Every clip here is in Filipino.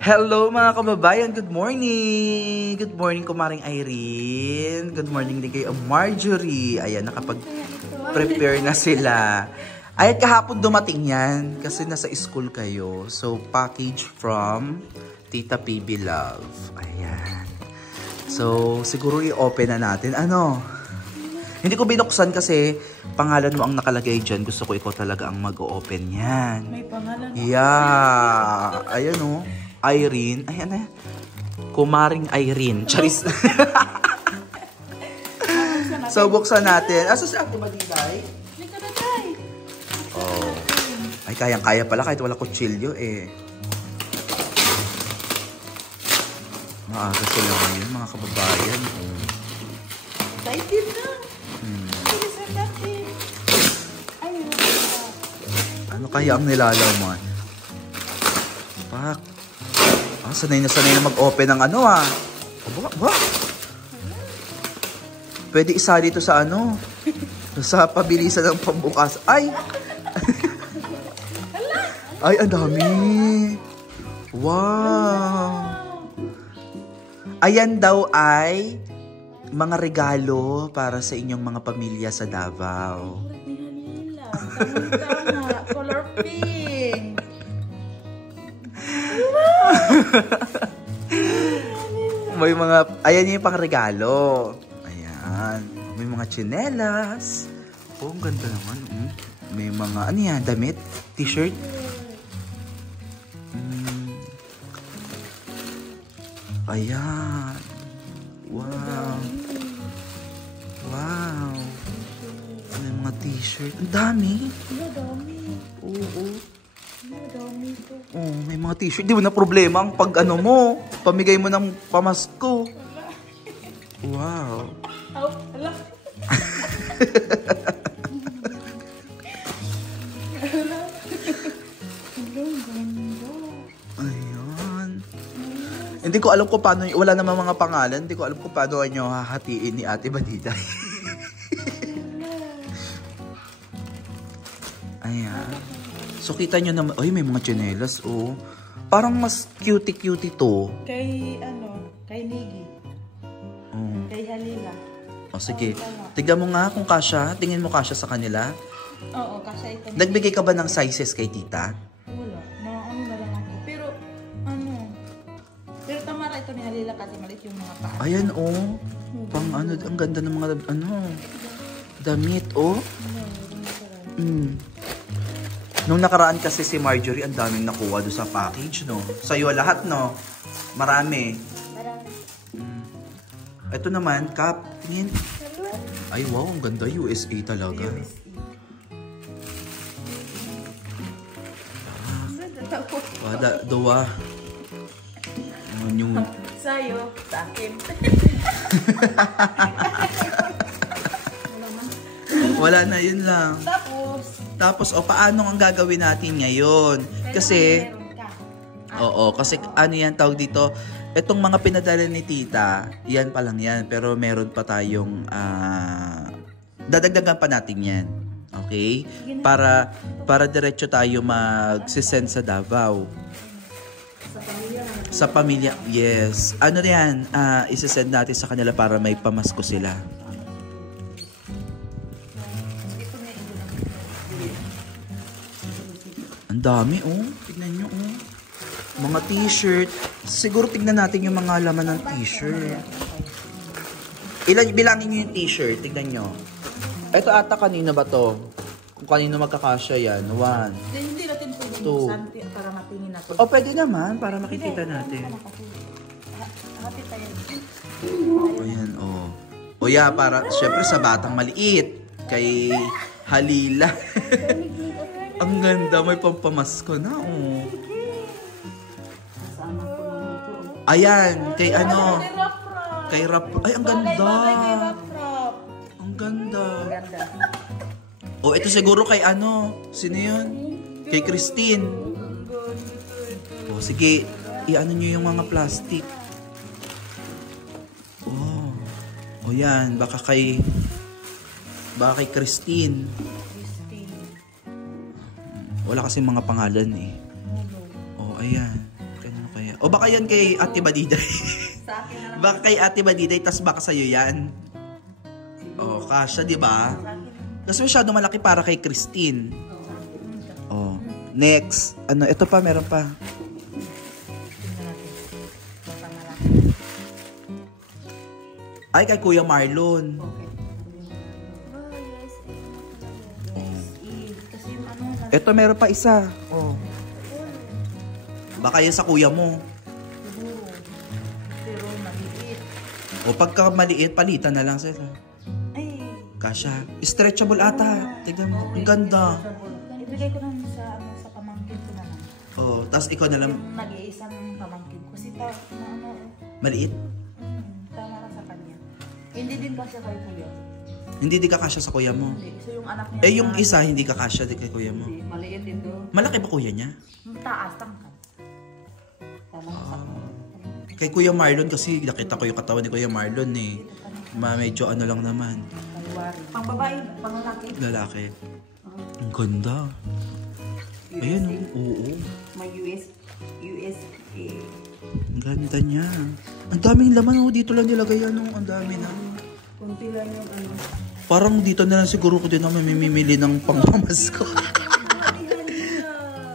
Hello mga kababayan, good morning! Good morning kumaring Irene. Good morning din kay Marjorie. Ayan, nakapag-prepare na sila. Ay, kahapon dumating yan kasi nasa school kayo. So, package from Tita PB Love. Ayan. So, siguro i-open na natin. Ano? Hindi ko binuksan kasi pangalan mo ang nakalagay dyan. Gusto ko ikaw talaga ang mag-open yan. May pangalan. Yeah. Ayan o. Irene. Ayan na. Kumaring Irene. Charis. So, buksan natin. Asa si Ate Madilay? Lika na, Day. Oh. Ay, kayang-kaya pala kahit wala kutsilyo eh. Maaga sila ngayon, mga kababayan. Excited na. Bilis na natin. Ay, Ano kaya ang nilalaman? Pak. Sanay na mag-open ng ano ah. Aba. Pwede isa dito sa ano. Sa pabilisan ng pambukas. Ay! Ay, ang dami. Wow. Ayan daw ay mga regalo para sa inyong mga pamilya sa Davao. tama. Color pink. May mga, ayan yung pang regalo. Ayan. May mga tsinelas. Oh, ang ganda naman. May mga, ano yan, damit? T-shirt? Ayan. Wow. Wow. May mga t-shirt. Ang dami. Ang dami. Oo. Ang dami ito. Oh, may mga t-shirt. Di mo na problema ang pag ano mo, pamigay mo ng pamasko. Wow. Aw, ala. Ayan. Hindi ko alam kung paano, wala namang mga pangalan. Hindi ko alam kung paano nyo hahatiin ni Ate Badita. Ayan. So, kita nyo naman, ay, may mga tsinelas, oh. Parang mas cutie-cutie to. Kay, kay Nigi. Oh. Kay Halila. O, sige. Tignan mo nga kung kasya. Tingin mo kasya sa kanila. Oo, kasi ito. Nagbigay ka ba ng sizes kay tita? Wala. Ano na lang ako. Pero tamara ito ni Halila kasi malit yung mga paa. Ayan, oh. Pang ano, ang ganda ng mga, damit, oh. Nung nakaraan kasi si Marjorie, ang daming nakuha doon sa package, no? Sa'yo lahat, no? Marami. Ito naman, cup. Tingin. Ay, wow, ang ganda. USA talaga. Dowa. Yung... Sa'yo, sa akin. Wala na, yun lang. Tapos, paano ang gagawin natin ngayon? Kasi, kasi ano yan tawag dito, itong mga pinadala ni tita, yan pa lang yan. Pero meron pa tayong, dadagdagan pa natin yan. Okay? Para diretso tayo mag-send sa Davao. Sa pamilya, yes. Ano yan, isi-send natin sa kanila para may pamasko sila. Ang dami, oh. Tignan nyo, oh. Mga t-shirt. Siguro tignan natin yung mga laman ng t-shirt. Bilangin nyo yung t-shirt. Tignan nyo. Ito ata kanina ba to? Kung kanino magkakasya yan. 1. Hindi natin pwede 2. para matingin natin. O, pwede naman. Para makikita natin. Hati tayo. Ayan, oh. O, yeah, para, syempre sa batang maliit. Kay Halila. Ang ganda, may pampamasko na, oh. Ayan, kay ano? Kay Rap. Ay, ang ganda. Ang ganda. Oh, ito siguro kay ano? Sino yun? Kay Christine. Oh, sige. I-ano nyo yung mga plastic. Oh. Oh, yan. Baka kay Christine. Wala kasi mga pangalan eh. Oh, ayan. Kanino kaya? O baka yan kay Ate Badiday. Sa akin na lang. Baka kay Ate Badiday, tas baka sa'yo yan. O, kasha, di ba? Sa akin. Kasi masyado malaki para kay Christine. O, next. Ano, ito pa, meron pa. Tingnan natin. Baka malaki. Ay, kay Kuya Marlon. Okay. Kasi yung ano, Ito, meron pa isa. O. Baka yan sa kuya mo. siguro. Pero maliit. O, pagka maliit, palitan na lang sila. Ay. Kasha. Stretchable ata. Tignan mo. Ang ganda. Ibigay ko lang sa ano sa pamangkin ko na lang. O, tas ikaw na lang. Yung nag-iisang pamangkin ko. Kasi na ano, Maliit. tama lang sa kanya. Hindi din kasi kay kuya. Hindi di ka kasha sa kuya mo. Hindi. So yung anak niya. Eh, yung isa, hindi ka kasha di kay kuya mo. Hindi, maliit din doon. Malaki ba kuya niya? Taas tangkad. Tama lang sa kanya. Kay Kuya Marlon kasi nakita ko yung katawan ni Kuya Marlon eh. Medyo ano lang naman. Kalwari. Pang babae, pang lalaki. Lalaki. Ang ganda. Ayan oo. May USA. Ang ganda niya. Ang daming laman oh. Dito lang nilagay ano. Ang dami na. Kunti lang yung ano. Parang dito na lang siguro ko din ako mamimili ng pangpamasko.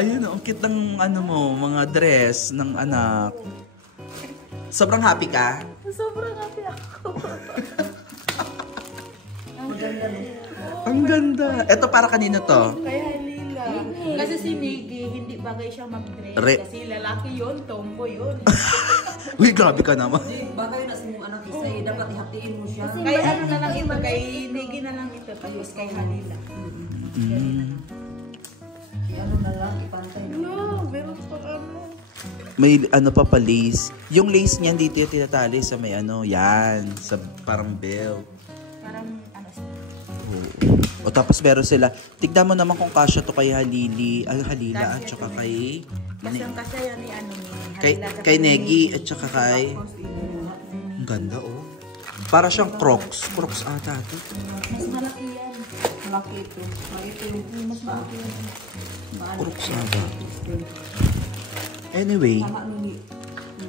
Ayun oh. Ang cute ng ano mo. Mga dress ng anak. Sobrang happy ka? Sobrang happy ako. Ang ganda no? Ang ganda. Ito para kanino to? Kaya Lila. Kasi si Niggy, hindi bagay siya mag-dress. Kasi lalaki yun, tomboy yun. Uy, grabe ka naman. Bagay na sa mong anak isa eh, dapat ihatiin mo siya. Kaya ano na lang ito, kay Niggy na lang ito, tapos kay Halila. Ano na lang, ipantay na. No, meron pa ano. May ano pa lace. Yung lace niyan dito yung tinatali sa may ano, yan. Sa parang belt. Parang ano siya. O tapos meron sila. Tignan mo naman kung kasya to kay Halila at saka kay Kasi yan ni ano ni kay, Halila. kay Negi at saka kay ang ganda oh. Para siyang Crocs. Crocs ata to. Mas malaki yan. Malaki ito. Malaki ito. Mas malaki yan. Crocs ata to. Anyway. Tama nung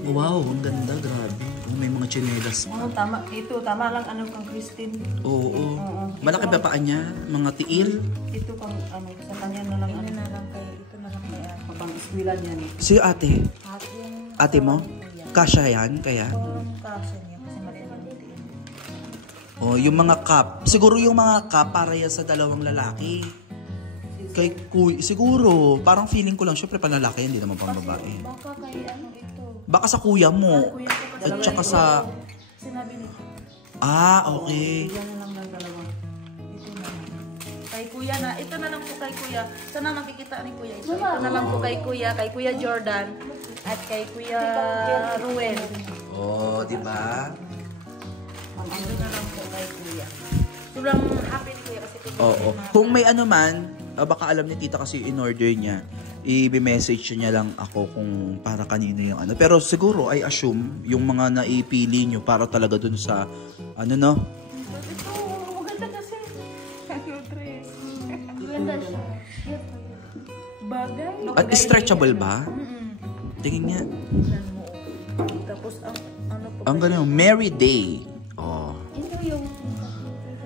Wow, ang ganda. Grabe. Oh, may mga tsinelas pa. tama. Ito, tama lang ano kang Christine. Oo. Malaki ba paa niya? Mga tiil? Ito kang ano, sa kanya na lang Ano ano. na lang kay, ito na lang kay ano. Pang eskwela niya ni. Si ate. At yung Ate mo? Kasya yan? Kaya? parang kasya niya kasi maliit yung din. Oh, yung mga cup. Siguro yung mga cup para yan sa dalawang lalaki. Kay siguro, parang feeling ko lang, syempre panlalaki, hindi naman pang babae. Baka kay ano ito. Baka sa kuya mo. Kuya ko kasi At saka sa... sinabi nito. Okay. Yan na lang ng dalawa. Ito na lang. Kay kuya na. Ito na lang po kay kuya. Sana makikita ni kuya ito. Ito na lang po kay kuya Jordan. At kay kuya Ruel. Oh, di ba? Ito na lang po kay kuya. Sobrang happy ni kuya kasi kuya. Oo. Kung may ano man, baka alam ni tita kasi in-order niya, i-message niya lang ako kung para kanino yung ano. Pero siguro, I assume, yung mga naipili nyo para talaga dun sa, ano no? Ito, maganda kasi. Ano dress? Maganda siya. Bagay. At stretchable ba? Tingin niya. Tingnan mo. Tapos ang ano po. Ang ganun, Merry Day. Oh. Ito yung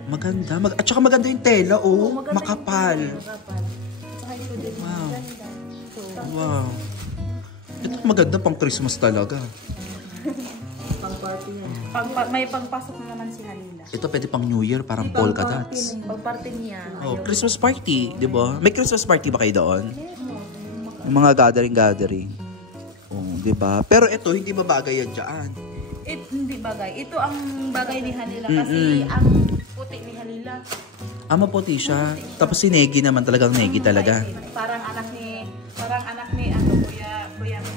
Maganda. At saka maganda yung tela, oh. maganda Makapal. Makapal. At saka ito din. Wow. Ganda. So, Wow. Ito maganda pang Christmas talaga. Pang party yan. may pangpasok na naman si Halila. Ito pwede pang New Year, parang polka dots. Pagparte niya. Oh, Christmas party, di ba? May Christmas party ba kayo doon? Yung mga gathering. Oh, di ba? Pero ito, hindi ba bagay yan dyan? Hindi bagay. Ito ang bagay ni Halila kasi ang puti ni Halila. Maputi siya. Tapos si Negi naman talagang Negi talaga. Parang anak ni ano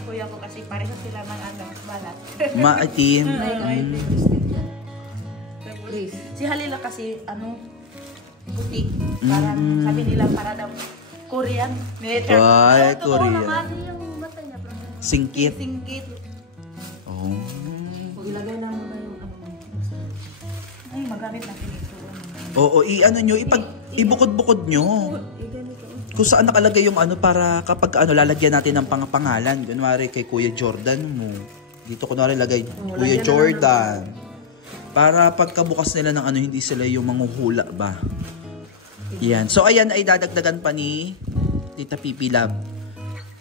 kuya ko kasi pareho sila man ano balat. Maatim. Si Halila kasi ano puti. Parang sabi nila para daw Korean. Ay, Totoo Korean. naman yung mata niya. Singkit. Singkit. Oh. Kung ilagay na muna yung ano. Ay, magamit natin ito. Oo, i-ano nyo, ibukod-bukod nyo. kung saan nakalagay yung ano para kapag ano lalagyan natin ng pangalan. Kunwari kay Kuya Jordan mo. Dito kunwari lagay Kuya Jordan. Para pagkabukas nila ng ano hindi sila yung manghuhula ba. Yan. So ayan ay dadagdagan pa ni Tita Pipi Love.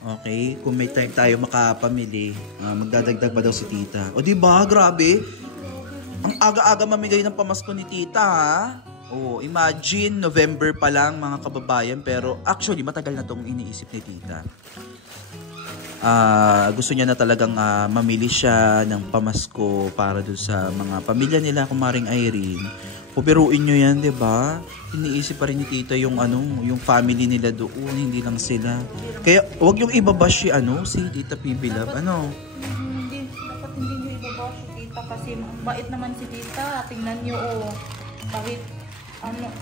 Okay, kung may time tayo makapamili, magdadagdag pa daw si Tita. O di ba, grabe. Ang aga-aga mamigay ng pamasko ni Tita, ha? Oh, imagine, November pa lang mga kababayan, pero actually matagal na tong iniisip ni Tita. Gusto niya na talagang mamili siya ng pamasko para doon sa mga pamilya nila, kumaring Irene. Pupiruin nyo yan, 'di ba? Iniisip pa rin ni Tita yung yung family nila doon, hindi lang sila. Kaya wag yung ibabash si Tita Pipi Love, Dapat hindi nyo ibabash si Tita kasi mabait naman si Tita. Tingnan nyo,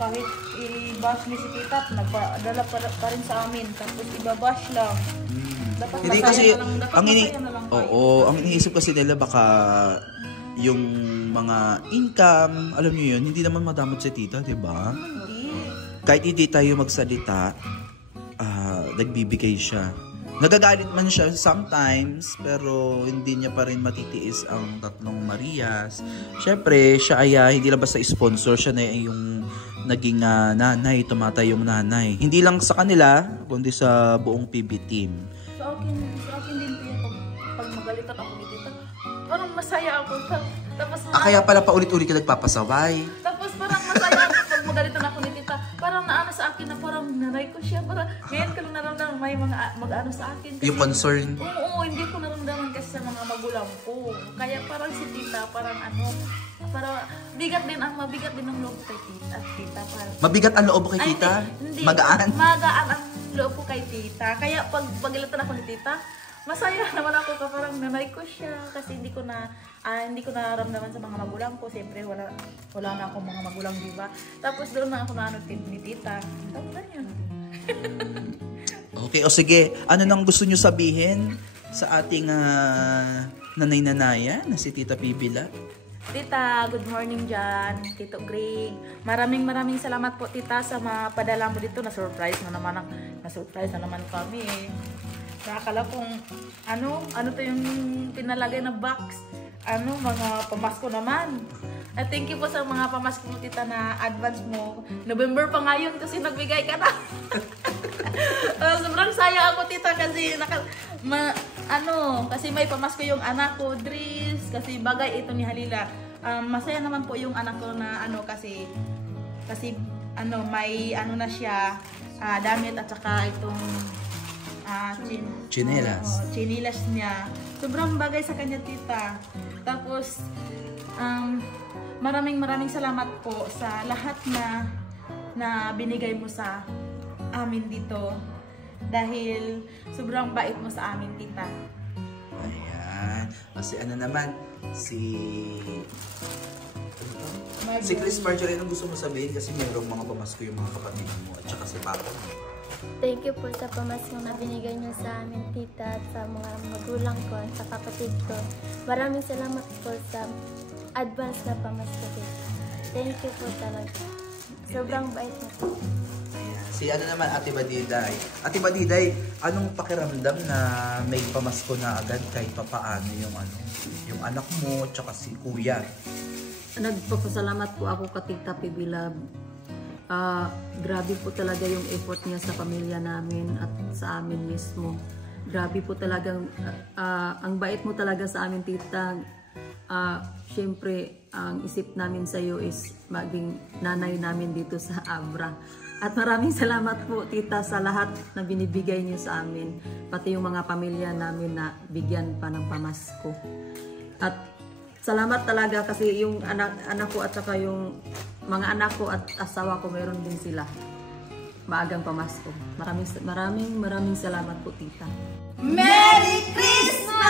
kahit i-bash ni si Tita, nagpadala pa rin sa amin. Tapos ibabash lang. Dapat hindi kasi ang ang iniisip kasi nila baka yung mga income, alam niyo yun, hindi naman madamot si Tita, 'di ba? Kahit hindi tayo magsalita, nagbibigay siya. Nagagalit man siya sometimes, pero hindi niya pa rin matitiis ang tatlong Marias. Siyempre, siya ay hindi lang basta sponsor, siya na yung naging nanay, tumatay yung nanay. Hindi lang sa kanila, kundi sa buong PB team. Sa akin din po pag magalitan ako ni Tita, parang masaya ako. Tapos kaya pala paulit-ulit ka nagpapasaway. Tapos parang masaya ako pag magalitan ako ni Tita. Parang naano sa akin na parang nanay ko siya. Parang ngayon ko lang naramdaman may mga mag-ano sa akin. Kasi, yung concern? Oo, hindi ko naramdaman kasi sa mga magulang ko. Kaya parang si Tita, parang mabigat din ang loob kay Tita. Mabigat ang loob kay Tita? Hindi. Magaan? Magaan ang loob ko kay Tita. Kaya pag pagalitan ako ni Tita, masaya naman ako ka parang nanay ko siya kasi hindi ko naramdaman sa mga magulang ko. Siyempre wala na akong mga magulang, di ba? Tapos doon na ako naanod ni Tita. Tapos na yun. Okay, o sige. Ano nang gusto nyo sabihin sa ating nanay-nanaya na si Tita Pipi Love? Tita, good morning dyan. Tito Greg. Maraming salamat po, Tita, sa mga padala mo dito. Na-surprise na naman kami eh. Nakakala kong ano to yung pinalagay na box. Mga pamasko naman. At thank you po sa mga pamasko mo, Tita, na advance mo. November pa ngayon kasi nagbigay ka na. Sobrang saya ako, Tita, kasi kasi may pamasko yung anak ko, Dries, kasi bagay ito ni Halila. Masaya naman po yung anak ko na kasi may na siya, damit at saka itong chinilas niya. Sobrang bagay sa kanya, Tita. Tapos maraming salamat po sa lahat na binigay mo sa amin dito. Dahil sobrang bait mo sa amin, Tita. Ayan. Kasi naman, si Chris Marjorie, anong gusto mo sabihin? Kasi mayroong mga pamasko yung mga kapatid mo at saka si Papa mo. Thank you po sa pamasko na binigay niyo sa amin, Tita, at sa mga magulang ko at sa kapatid ko. Maraming salamat po sa advance na pamasko, Tita. Thank you po talaga. Sobrang bait na po. Si naman, Ate Badiday. Ate Badiday, anong pakiramdam na may pamasko na agad kahit papaano yung anak mo tsaka si Kuya? Nagpapasalamat po ako kay Tita Pipi Love. Grabe po talaga yung effort niya sa pamilya namin at sa amin mismo. Grabe po talagang, ang bait mo talaga sa amin, Tita. Siyempre, ang isip namin sa iyo is maging nanay namin dito sa Abra. At maraming salamat po, Tita, sa lahat na binibigay niyo sa amin. Pati yung mga pamilya namin na bigyan pa ng pamasko. At salamat talaga kasi yung anak ko at saka yung mga anak ko at asawa ko, mayroon din sila maagang pamasko. Maraming salamat po, Tita. Merry Christmas!